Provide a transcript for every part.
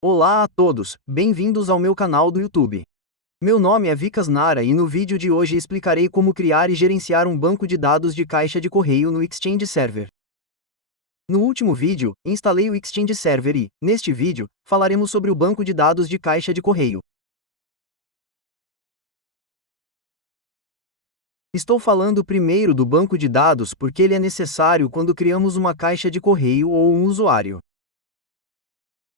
Olá a todos, bem-vindos ao meu canal do YouTube. Meu nome é Vikas Nara e no vídeo de hoje explicarei como criar e gerenciar um banco de dados de caixa de correio no Exchange Server. No último vídeo, instalei o Exchange Server e, neste vídeo, falaremos sobre o banco de dados de caixa de correio. Estou falando primeiro do banco de dados porque ele é necessário quando criamos uma caixa de correio ou um usuário.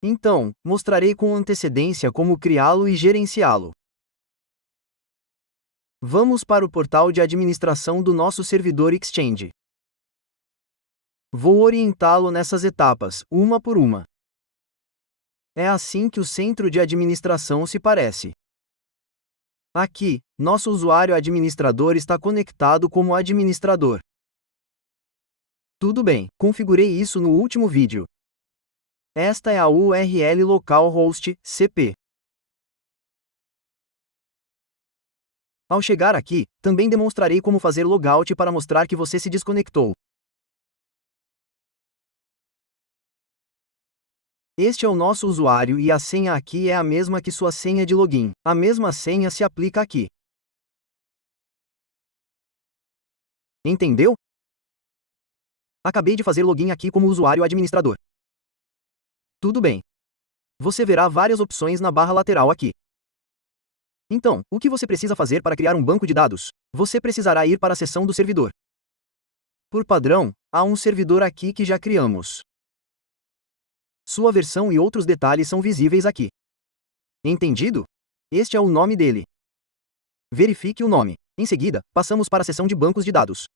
Então, mostrarei com antecedência como criá-lo e gerenciá-lo. Vamos para o portal de administração do nosso servidor Exchange. Vou orientá-lo nessas etapas, uma por uma. É assim que o centro de administração se parece. Aqui, nosso usuário administrador está conectado como administrador. Tudo bem, configurei isso no último vídeo. Esta é a URL localhost, CP. Ao chegar aqui, também demonstrarei como fazer logout para mostrar que você se desconectou. Este é o nosso usuário e a senha aqui é a mesma que sua senha de login. A mesma senha se aplica aqui. Entendeu? Acabei de fazer login aqui como usuário administrador. Tudo bem. Você verá várias opções na barra lateral aqui. Então, o que você precisa fazer para criar um banco de dados? Você precisará ir para a seção do servidor. Por padrão, há um servidor aqui que já criamos. Sua versão e outros detalhes são visíveis aqui. Entendido? Este é o nome dele. Verifique o nome. Em seguida, passamos para a seção de bancos de dados.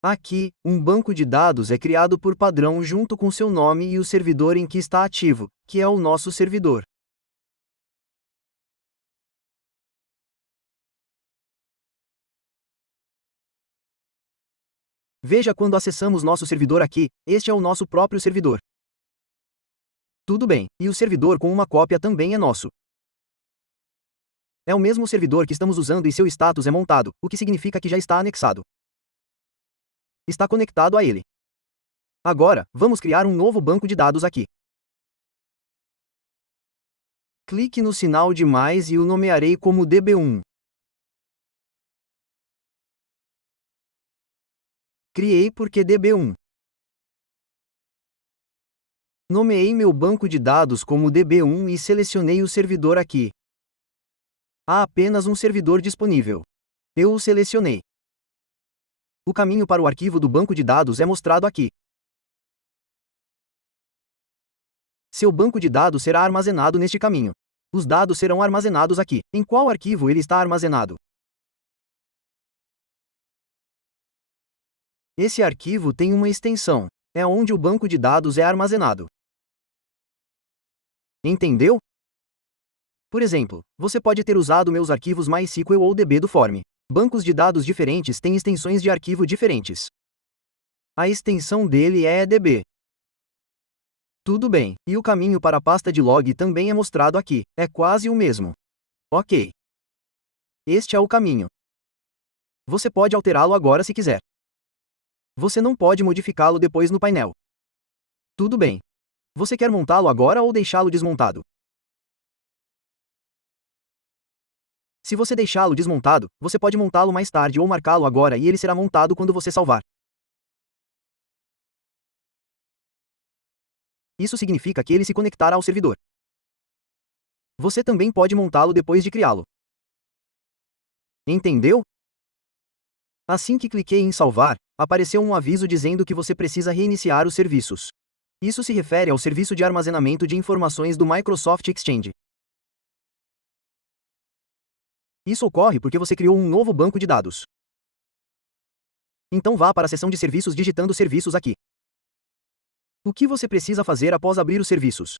Aqui, um banco de dados é criado por padrão junto com seu nome e o servidor em que está ativo, que é o nosso servidor. Veja quando acessamos nosso servidor aqui, este é o nosso próprio servidor. Tudo bem, e o servidor com uma cópia também é nosso. É o mesmo servidor que estamos usando e seu status é montado, o que significa que já está anexado. Está conectado a ele. Agora, vamos criar um novo banco de dados aqui. Clique no sinal de mais e o nomearei como DB1. Criei porque DB1. Nomeei meu banco de dados como DB1 e selecionei o servidor aqui. Há apenas um servidor disponível. Eu o selecionei. O caminho para o arquivo do banco de dados é mostrado aqui. Seu banco de dados será armazenado neste caminho. Os dados serão armazenados aqui. Em qual arquivo ele está armazenado? Esse arquivo tem uma extensão. É onde o banco de dados é armazenado. Entendeu? Por exemplo, você pode ter usado meus arquivos MySQL ou DB do Form. Bancos de dados diferentes têm extensões de arquivo diferentes. A extensão dele é EDB. Tudo bem, e o caminho para a pasta de log também é mostrado aqui. É quase o mesmo. Ok. Este é o caminho. Você pode alterá-lo agora se quiser. Você não pode modificá-lo depois no painel. Tudo bem. Você quer montá-lo agora ou deixá-lo desmontado? Se você deixá-lo desmontado, você pode montá-lo mais tarde ou marcá-lo agora e ele será montado quando você salvar. Isso significa que ele se conectará ao servidor. Você também pode montá-lo depois de criá-lo. Entendeu? Assim que cliquei em salvar, apareceu um aviso dizendo que você precisa reiniciar os serviços. Isso se refere ao serviço de armazenamento de informações do Microsoft Exchange. Isso ocorre porque você criou um novo banco de dados. Então vá para a seção de serviços digitando serviços aqui. O que você precisa fazer após abrir os serviços?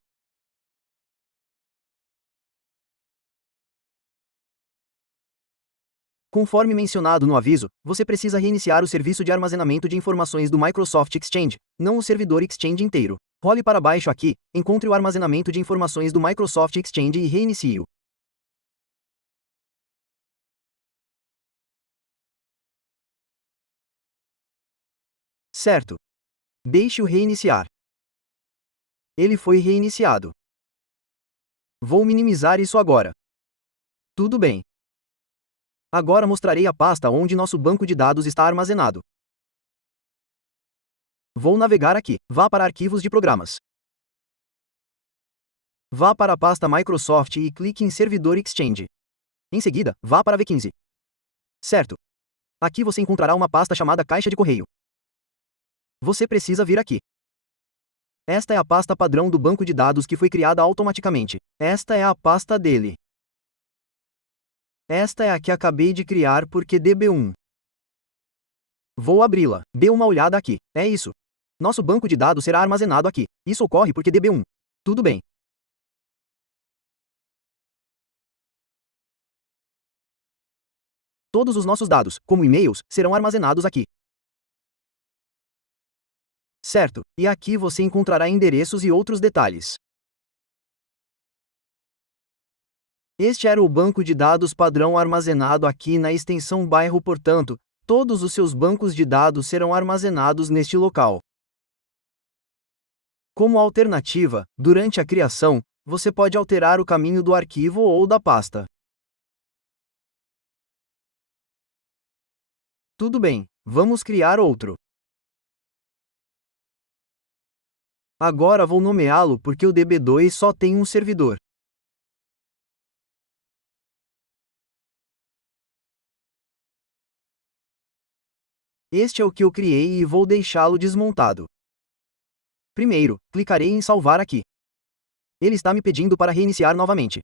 Conforme mencionado no aviso, você precisa reiniciar o serviço de armazenamento de informações do Microsoft Exchange, não o servidor Exchange inteiro. Role para baixo aqui, encontre o armazenamento de informações do Microsoft Exchange e reinicie-o. Certo. Deixe-o reiniciar. Ele foi reiniciado. Vou minimizar isso agora. Tudo bem. Agora mostrarei a pasta onde nosso banco de dados está armazenado. Vou navegar aqui. Vá para Arquivos de Programas. Vá para a pasta Microsoft e clique em Servidor Exchange. Em seguida, vá para V15. Certo. Aqui você encontrará uma pasta chamada Caixa de Correio. Você precisa vir aqui. Esta é a pasta padrão do banco de dados que foi criada automaticamente. Esta é a pasta dele. Esta é a que acabei de criar porque DB1. Vou abri-la. Dê uma olhada aqui. É isso. Nosso banco de dados será armazenado aqui. Isso ocorre porque DB1. Tudo bem. Todos os nossos dados, como e-mails, serão armazenados aqui. Certo, e aqui você encontrará endereços e outros detalhes. Este era o banco de dados padrão armazenado aqui na extensão bairro, portanto, todos os seus bancos de dados serão armazenados neste local. Como alternativa, durante a criação, você pode alterar o caminho do arquivo ou da pasta. Tudo bem, vamos criar outro. Agora vou nomeá-lo porque o DB2 só tem um servidor. Este é o que eu criei e vou deixá-lo desmontado. Primeiro, clicarei em salvar aqui. Ele está me pedindo para reiniciar novamente.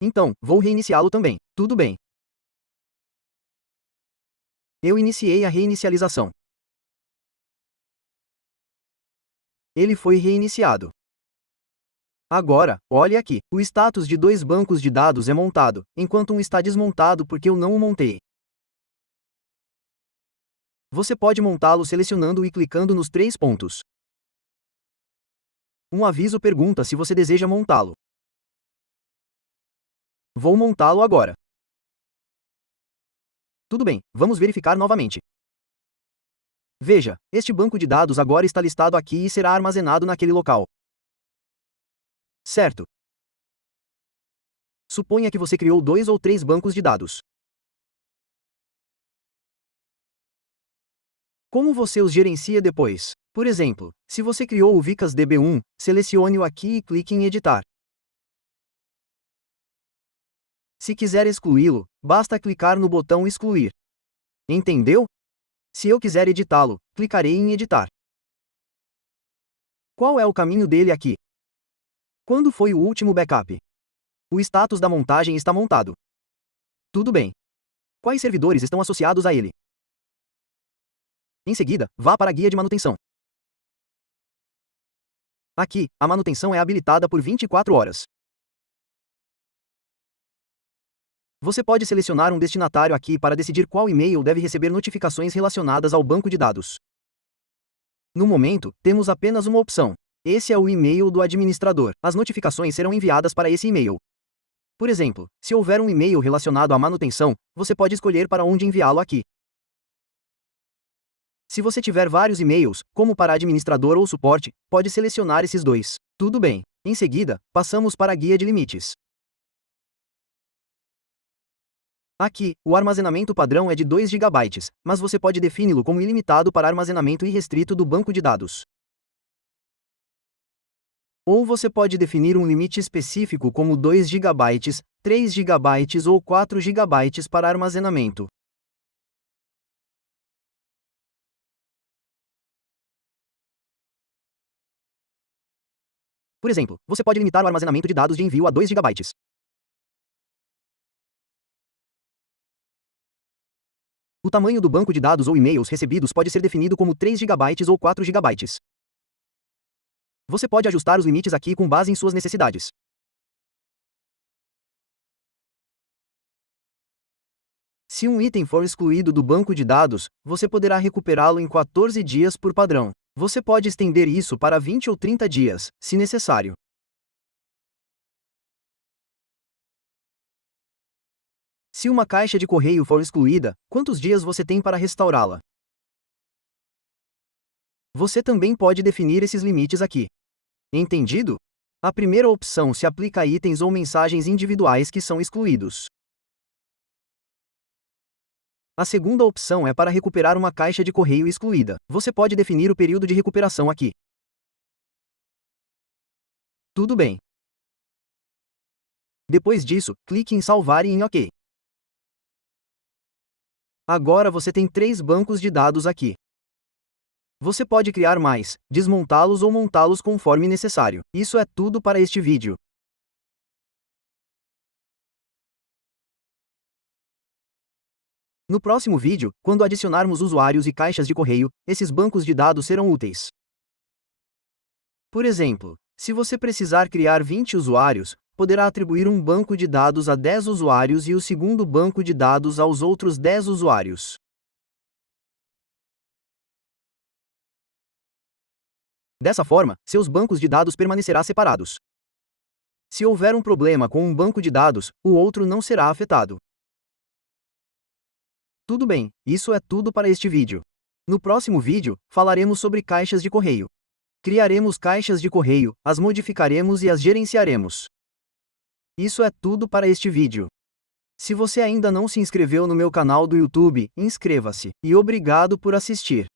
Então, vou reiniciá-lo também. Tudo bem. Eu iniciei a reinicialização. Ele foi reiniciado. Agora, olhe aqui. O status de dois bancos de dados é montado, enquanto um está desmontado porque eu não o montei. Você pode montá-lo selecionando e clicando nos 3 pontos. Um aviso pergunta se você deseja montá-lo. Vou montá-lo agora. Tudo bem, vamos verificar novamente. Veja, este banco de dados agora está listado aqui e será armazenado naquele local. Certo. Suponha que você criou 2 ou 3 bancos de dados. Como você os gerencia depois? Por exemplo, se você criou o Vicas DB1, selecione-o aqui e clique em Editar. Se quiser excluí-lo, basta clicar no botão Excluir. Entendeu? Se eu quiser editá-lo, clicarei em Editar. Qual é o caminho dele aqui? Quando foi o último backup? O status da montagem está montado. Tudo bem. Quais servidores estão associados a ele? Em seguida, vá para a guia de manutenção. Aqui, a manutenção é habilitada por 24 horas. Você pode selecionar um destinatário aqui para decidir qual e-mail deve receber notificações relacionadas ao banco de dados. No momento, temos apenas uma opção. Esse é o e-mail do administrador. As notificações serão enviadas para esse e-mail. Por exemplo, se houver um e-mail relacionado à manutenção, você pode escolher para onde enviá-lo aqui. Se você tiver vários e-mails, como para administrador ou suporte, pode selecionar esses dois. Tudo bem. Em seguida, passamos para a guia de limites. Aqui, o armazenamento padrão é de 2 GB, mas você pode defini-lo como ilimitado para armazenamento irrestrito do banco de dados. Ou você pode definir um limite específico como 2 GB, 3 GB ou 4 GB para armazenamento. Por exemplo, você pode limitar o armazenamento de dados de envio a 2 GB. O tamanho do banco de dados ou e-mails recebidos pode ser definido como 3 GB ou 4 GB. Você pode ajustar os limites aqui com base em suas necessidades. Se um item for excluído do banco de dados, você poderá recuperá-lo em 14 dias por padrão. Você pode estender isso para 20 ou 30 dias, se necessário. Se uma caixa de correio for excluída, quantos dias você tem para restaurá-la? Você também pode definir esses limites aqui. Entendido? A primeira opção se aplica a itens ou mensagens individuais que são excluídos. A segunda opção é para recuperar uma caixa de correio excluída. Você pode definir o período de recuperação aqui. Tudo bem. Depois disso, clique em Salvar e em OK. Agora você tem 3 bancos de dados aqui. Você pode criar mais, desmontá-los ou montá-los conforme necessário. Isso é tudo para este vídeo. No próximo vídeo, quando adicionarmos usuários e caixas de correio, esses bancos de dados serão úteis. Por exemplo, se você precisar criar 20 usuários, poderá atribuir um banco de dados a 10 usuários e o segundo banco de dados aos outros 10 usuários. Dessa forma, seus bancos de dados permanecerão separados. Se houver um problema com um banco de dados, o outro não será afetado. Tudo bem, isso é tudo para este vídeo. No próximo vídeo, falaremos sobre caixas de correio. Criaremos caixas de correio, as modificaremos e as gerenciaremos. Isso é tudo para este vídeo. Se você ainda não se inscreveu no meu canal do YouTube, inscreva-se. E obrigado por assistir.